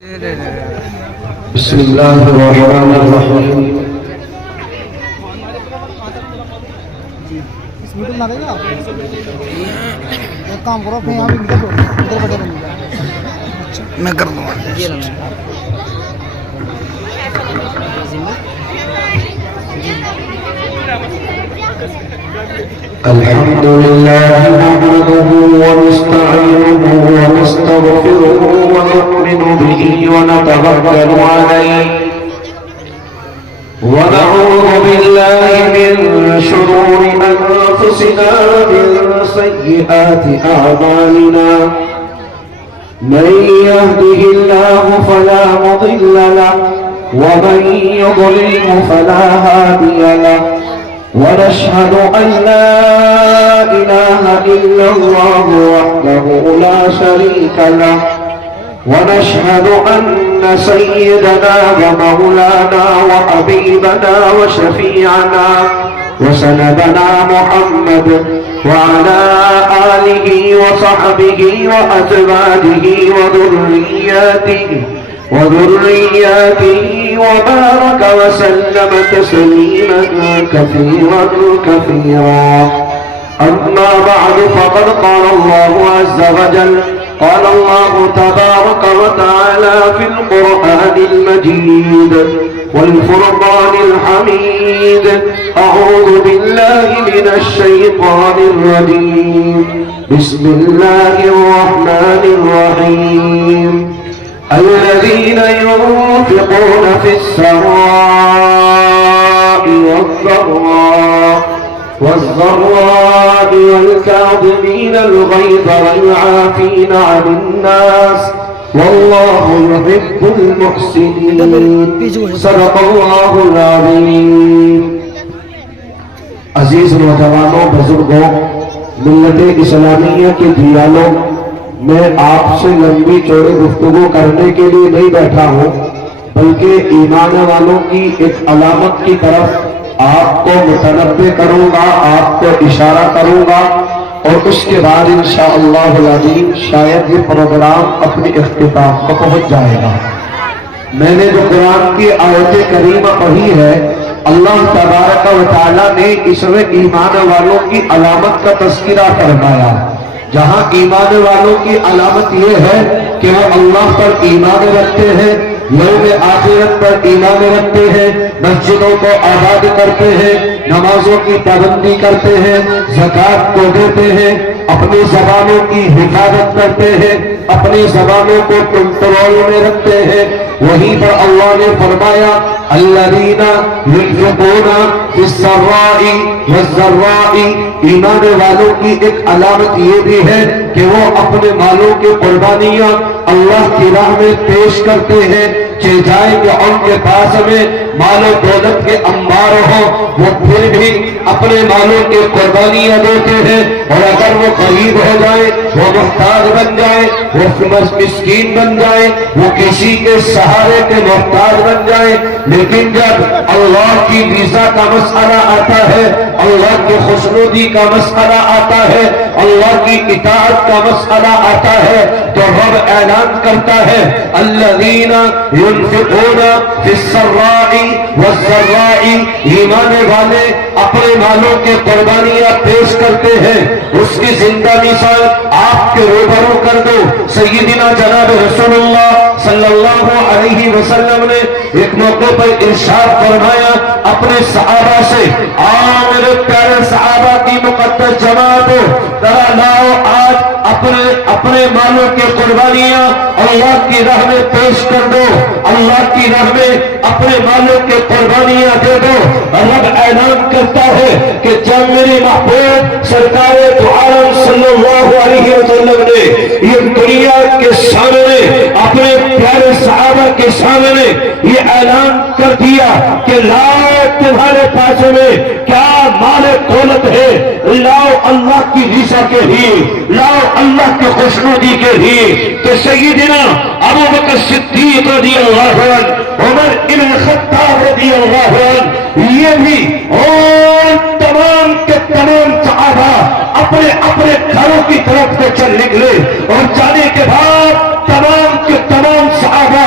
بسم اللہ الرحمن الرحیم ایک کام کرو اپنے یہاں ادھر بیٹھے رہیے گا میں کر دوں الحمد لله نحمده ونستعينه ونستغفره ونؤمن به ونتوكل عليه ونعوذ بالله من شرور أنفسنا ومن سيئات أعمالنا من يهده الله فلا مضل له ومن يضلل فلا هادي له ونشهد أن لا إله إلا الله وحده لا شريك له ونشهد أن سيدنا ومولانا وحبيبنا وشفيعنا وسندنا محمد وعلى آله وصحبه وأزواجه وذرياته وبارك وسلم تسليما كثيرا أما بعد فقد قال الله عز وجل قال الله تبارك وتعالى في القرآن المجيد والفرقان الحميد أعوذ بالله من الشيطان الرجيم بسم الله الرحمن الرحيم الذين ينفقون في السراء والضراء والكاظمين الغيظ والعافين عن الناس والله يحب المحسنين صدق الله العظيم عزیز نوجوانوں بزرگوں ملت اسلامیہ کے دیالوں میں آپ سے لمبی چوڑی گفتگو کرنے کے لیے نہیں بیٹھا ہوں بلکہ ایمان والوں کی ایک علامت کی طرف آپ کو متنبہ کروں گا، آپ کو اشارہ کروں گا اور اس کے بعد انشاءاللہ العظیم شاید یہ پروگرام اپنی اختتام کو پہنچ جائے گا۔ میں نے جو قرآن کی آیت کریمہ پڑھی ہے، اللہ تبارک و تعالیٰ نے اس میں ایمان والوں کی علامت کا تذکرہ فرمایا۔ جہاں ایمان والوں کی علامت یہ ہے کہ وہ اللہ پر ایمان رکھتے ہیں، یوم آخرت پر ایمان رکھتے ہیں، مسجدوں کو آباد کرتے ہیں، نمازوں کی پابندی کرتے ہیں، زکوٰۃ کو دیتے ہیں، اپنی زبانوں کی حفاظت کرتے ہیں، اپنی زبانوں کو کنٹرول میں رکھتے ہیں۔ وہیں پر اللہ نے فرمایا الذین ينفقون فی السراء والضراء، ایمان والوں کی ایک علامت یہ بھی ہے کہ وہ اپنے مالوں کی قربانیاں اللہ کی راہ میں پیش کرتے ہیں، چاہے کہ ان کے پاس میں مال و دولت کے انبار ہو وہ پھر بھی اپنے مالوں کے قربانیاں دیتے ہیں، اور اگر وہ غریب ہو جائے، وہ محتاج بن جائے، وہ مسکین بن جائے، وہ کسی کے سہارے کے محتاج بن جائے، لیکن جب اللہ کی رضا کا مسئلہ آتا ہے، اللہ کی خوشنودی کا مسئلہ آتا ہے، اللہ کی اطاعت کا مسئلہ آتا ہے، تو رب اعلان کرتا ہے الذین ينفقون في السراء والضراء، ایمان والے اپنے مالوں کے قربانیاں پیش کرتے ہیں۔ اس کی زندہ مثال آپ کے روبرو کر دو۔ سیدنا جناب رسول اللہ صلی اللہ علیہ وسلم نے ایک موقع پر ارشاد فرمایا اپنے صحابہ سے، آؤ میرے پیارے صحابہ کی مقدس جماعت، ذرا لاؤ آج اپنے مالوں کی قربانیاں اللہ کی راہ میں پیش کر دو، اللہ کی راہ میں اپنے مالوں کی قربانیاں دے دو۔ رب اعلان کرتا ہے کہ جب میرے محبوب سرکار دو عالم صلی اللہ علیہ وسلم نے یہ دنیا کے سامنے اپنے پیارے صحابہ کے سامنے یہ اعلان کر دیا کہ لاؤ تمہارے پاس میں کیا مال دولت ہے، لاؤ اللہ کی رضا کے لیے، لاؤ اللہ کی خوشنودی کے لیے، تو سیدنا ابو بکر صدیق رضی اللہ عنہ، عمر ابن خطاب رضی اللہ عنہ، یہ بھی اور تمام کے تمام صحابہ اپنے اپنے گھروں کی طرف سے چل نکلے، اور جانے کے بعد تمام کے تمام صحابہ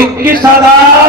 21,000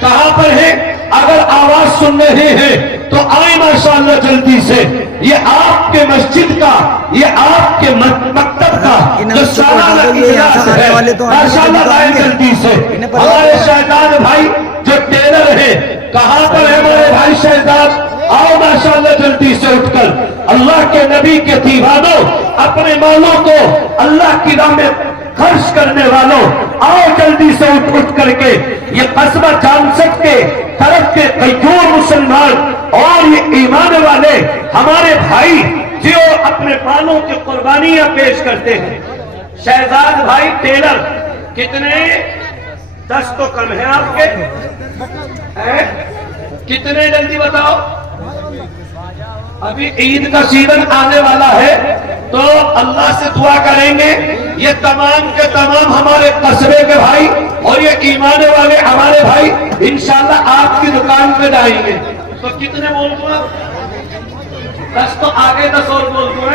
کہاں پر ہے؟ اگر آواز سن رہے ہیں تو آئیں ماشاءاللہ جلدی سے. یہ آپ کے مسجد کا، یہ آپ کے مکتب کا جو سالانہ اجلاس ہے، ماشاءاللہ آئیں جلدی سے. ہمارے شہزاد بھائی جو ٹیلر ہیں، کہاں پر ہے ہمارے بھائی شہزاد؟ آؤ ماشاءاللہ جلدی سے اٹھ کر. اللہ کے نبی کے دیوانوں، اپنے مالوں کو اللہ کی راہ میں خرچ کرنے والوں، آؤ جلدی سے اٹھ کر کے یہ قصبہ جان سکتے طرف کے قیوم مسلمان اور یہ ایمان والے ہمارے بھائی جو اپنے مالوں کی قربانیاں پیش کرتے ہیں. شہزاد بھائی ٹیلر کتنے؟ 10 تو کم ہیں آپ کے. کتنے جلدی بتاؤ؟ ابھی عید کا سیزن آنے والا ہے تو اللہ سے دعا کریں گے یہ تمام کے تمام ہمارے قصبے کے بھائی اور یہ ایمان والے ہمارے بھائی انشاءاللہ آپ کی دکان پہ جائیں گے. تو کتنے بول دوں آپ؟ 10 تو آگے 10 اور بول دوں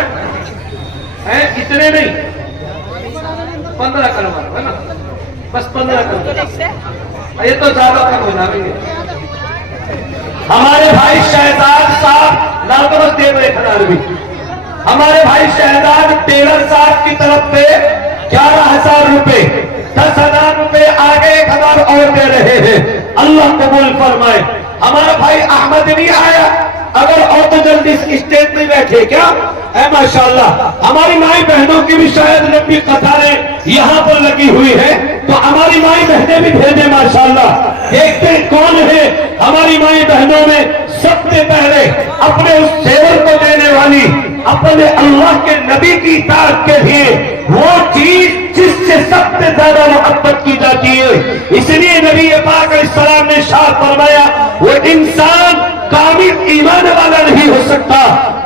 ہے اتنے نہیں، 15 کروا ہے نا، بس 15 کروا. یہ تو زیادہ کم ہو جائیں گے. ہمارے بھائی شہزاد صاحب لالبرس دے رہے کھڑا بھی، ہمارے بھائی شہزاد ٹیلر صاحب کی طرف پہ 11,000 روپے، 10,000 روپے آگے 1,000 اور دے رہے ہیں. اللہ قبول فرمائے. ہمارا بھائی احمد نہیں آیا، اگر اور تو جلدی اسٹیج میں بیٹھے کیا؟ اے ماشاءاللہ ہماری مائی بہنوں کی بھی شاید لمبی قطاریں یہاں پر لگی ہوئی ہے، تو ہماری مائی بہنیں بھی بھیجیں ماشاءاللہ. دیکھتے کون ہے ہماری مائی بہنوں میں سب سے پہلے اپنے اس زیور کو دینے والی، اپنے اللہ کے نبی کی اطاعت کے لیے وہ چیز جس سے سب سے زیادہ محبت کی جاتی ہے. اس لیے نبی پاک علیہ السلام نے ارشاد فرمایا وہ انسان کامل ایمان والا نہیں ہو سکتا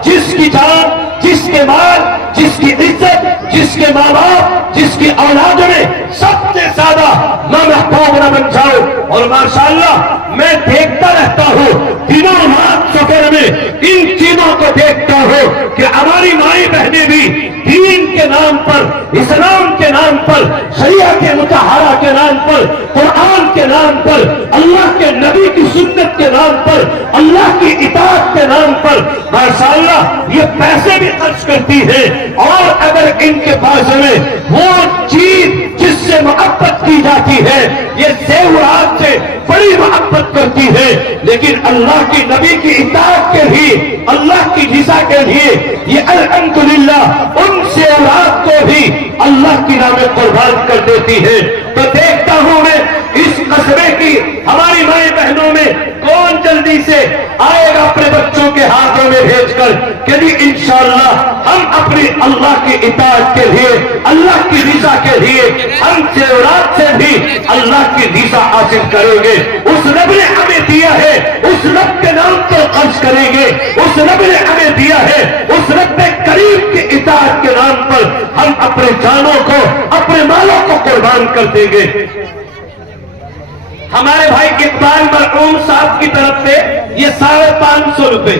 جس کی جان، جس کے مال، جس کی عزت، جس کے ماں باپ، جس کی اولاد میں سب سے زیادہ نہ محبوب نہ بن جاؤ. اور ماشاءاللہ میں دیکھتا رہتا ہوں دنوں رات سفر میں ان چیزوں کو دیکھتا ہوں کہ ہماری مائیں بہنیں بھی دین کے نام پر، اسلام کے نام پر، شریعت مطہرہ کے نام پر، قرآن کے نام پر، اللہ کے نبی کی سنت کے نام پر، اللہ کی اطاعت کے نام پر ماشاءاللہ یہ پیسے بھی خرچ کرتی ہے. اور اگر ان کے پاس میں وہ چیز جس سے محبت کی جاتی ہے، یہ زیورات سے بڑی محبت کرتی ہے، لیکن اللہ کی نبی کی اطاعت کے لیے، اللہ کی رضا کے لیے یہ الحمدللہ ان زیورات کو بھی اللہ کی راہ میں قربان کر دیتی ہے. تو دیکھتا ہوں میں اس قصبے کی ہماری مائیں بہنوں میں کون جلدی سے آئے گا اپنے بچوں کے ہاتھوں میں بھیج کر کہ جی انشاءاللہ ہم اپنی اللہ کی اطاعت کے لیے، اللہ کی رضا کے لیے ہم زیورات سے بھی اللہ کی رضا حاصل کریں گے. اس رب نے ہمیں دیا ہے، اس رب کے نام پر خرچ کریں گے. اس رب نے ہمیں دیا ہے، اس رب کریم کی اطاعت کے نام پر ہم اپنے جانوں کو، اپنے مالوں کو قربان کر دیں گے. ہمارے بھائی اقبال مرحوم صاحب کی طرف سے یہ 550 روپے.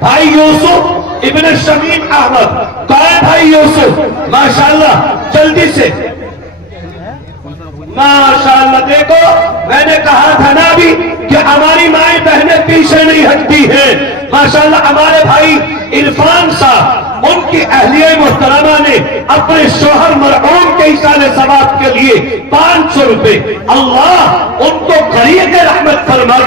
بھائی یوسف ابن شمیم احمد، کہاں ہے بھائی یوسف؟ ماشاءاللہ جلدی سے ماشاءاللہ. دیکھو میں نے کہا تھا نا ابھی کہ ہماری مائیں بہنیں پیچھے نہیں ہٹتی ہیں. ماشاءاللہ ہمارے بھائی عرفان صاحب، ان کی اہلیہ محترمہ نے اپنے شوہر مرحوم کے ایصال ثواب کے لیے 500 روپے. اللہ ان کو غریق رحمت فرمائے.